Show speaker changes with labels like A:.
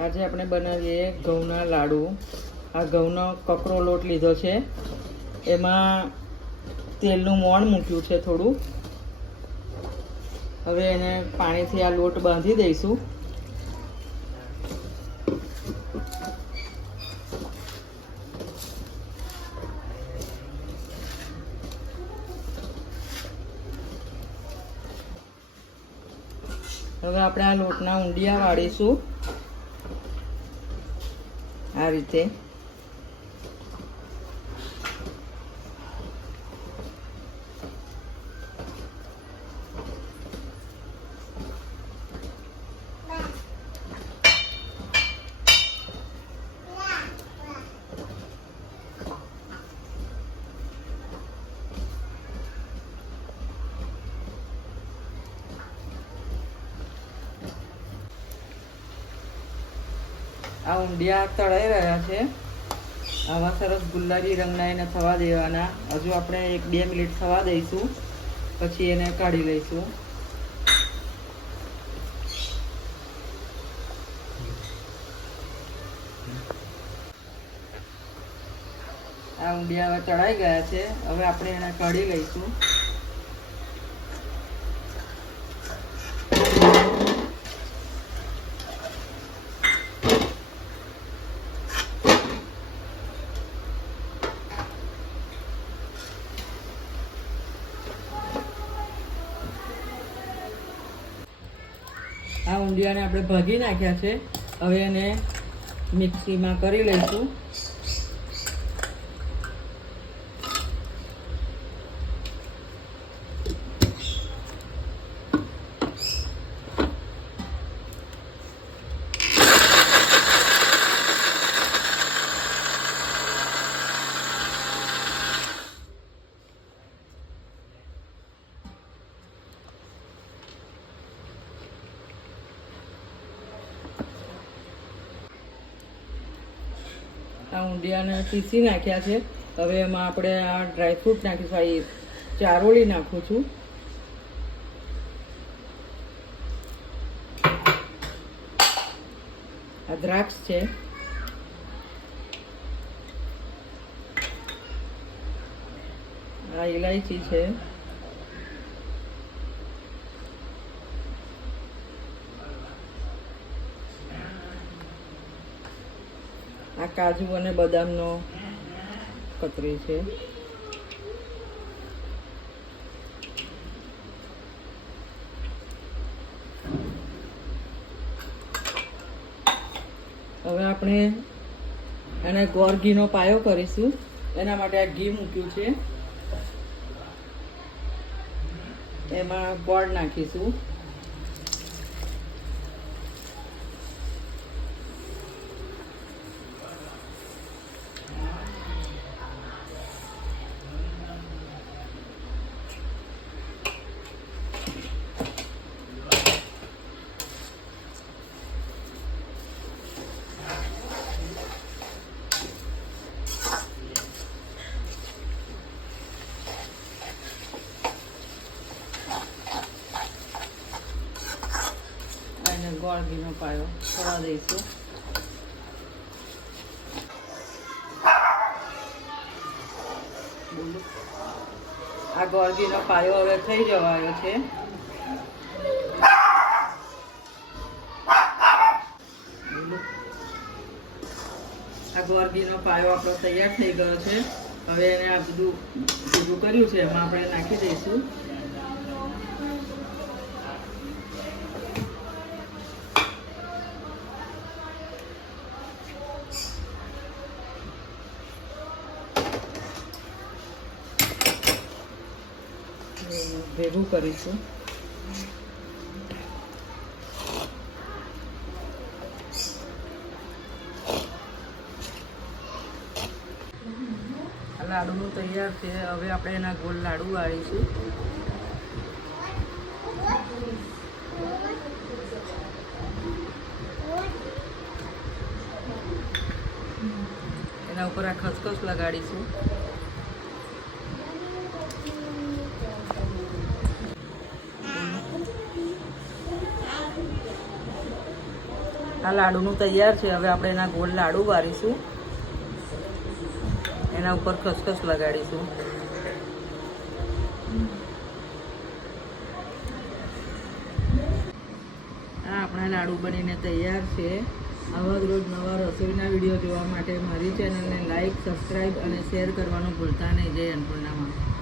A: આજે આપણે બનાવીએ ઘઉંના લાડુ. આ ઘઉંનો કકરો લોટ લીધો છે. એમાં તેલનું મોણ મૂક્યું છે થોડું. હવે એને પાણીથી આ લોટ બાંધી દઈશું. હવે આપણે આ લોટના ઊંડિયા વાળીશું. આ રીતે આ ઊંડિયા તળાઈ રહ્યા છે. આવા સરસ ગુલાબી રંગના એને થવા દેવાના. હજુ આપણે એક બે મિનિટ થવા દઈશું. પછી એને કાઢી લઈશું. આ ઊંડિયા હવે ચડાઈ ગયા છે. હવે આપણે એને કાઢી લઈશું. આ ઊંડિયાને આપણે ભાગી નાખ્યા છે. હવે એને મિક્સીમાં કરી લઈશું. આ ઊંડિયાને પીસી નાખ્યા છે. હવે એમાં આપણે આ ડ્રાયફ્રૂટ નાખીશું. આ ચારોળી નાખું છું. આ દ્રાક્ષ છે. આ ઇલાયચી છે. આ કાજુ અને બદામનો કતરી છે. હવે આપણે એને ગોળ ઘીનો પાયો કરીશું. એના માટે આ ઘી મૂક્યું છે. એમાં ગોળ નાખીશું. ઘીનો પાયો થવા દઈશું. આ ગોળગી નો પાયો હવે થઈ જવાયો છે. આ ગોળ ઘીનો પાયો આપણો તૈયાર થઈ ગયો છે. હવે એને આ બધું ભેગું કર્યું છે, એમાં આપણે નાખી દઈશું. ભેગું કરીશું. લાડુનું તૈયાર છે. હવે આપણે એના ગોળ લાડુ વાળીશું. એના ઉપર આ ખસખસ લગાડીશું. આ લાડુનું તૈયાર છે. હવે આપણે એના ગોળ લાડુ વારીશું. એના ઉપર ખસખસ લગાડીશું. આ આપણા લાડુ બનીને તૈયાર છે. આવા જ રોજ નવા રસોઈના વીડિયો જોવા માટે મારી ચેનલને લાઇક સબસ્ક્રાઈબ અને શેર કરવાનું ભૂલતા નહીં. જય અન્નપૂર્ણામાં.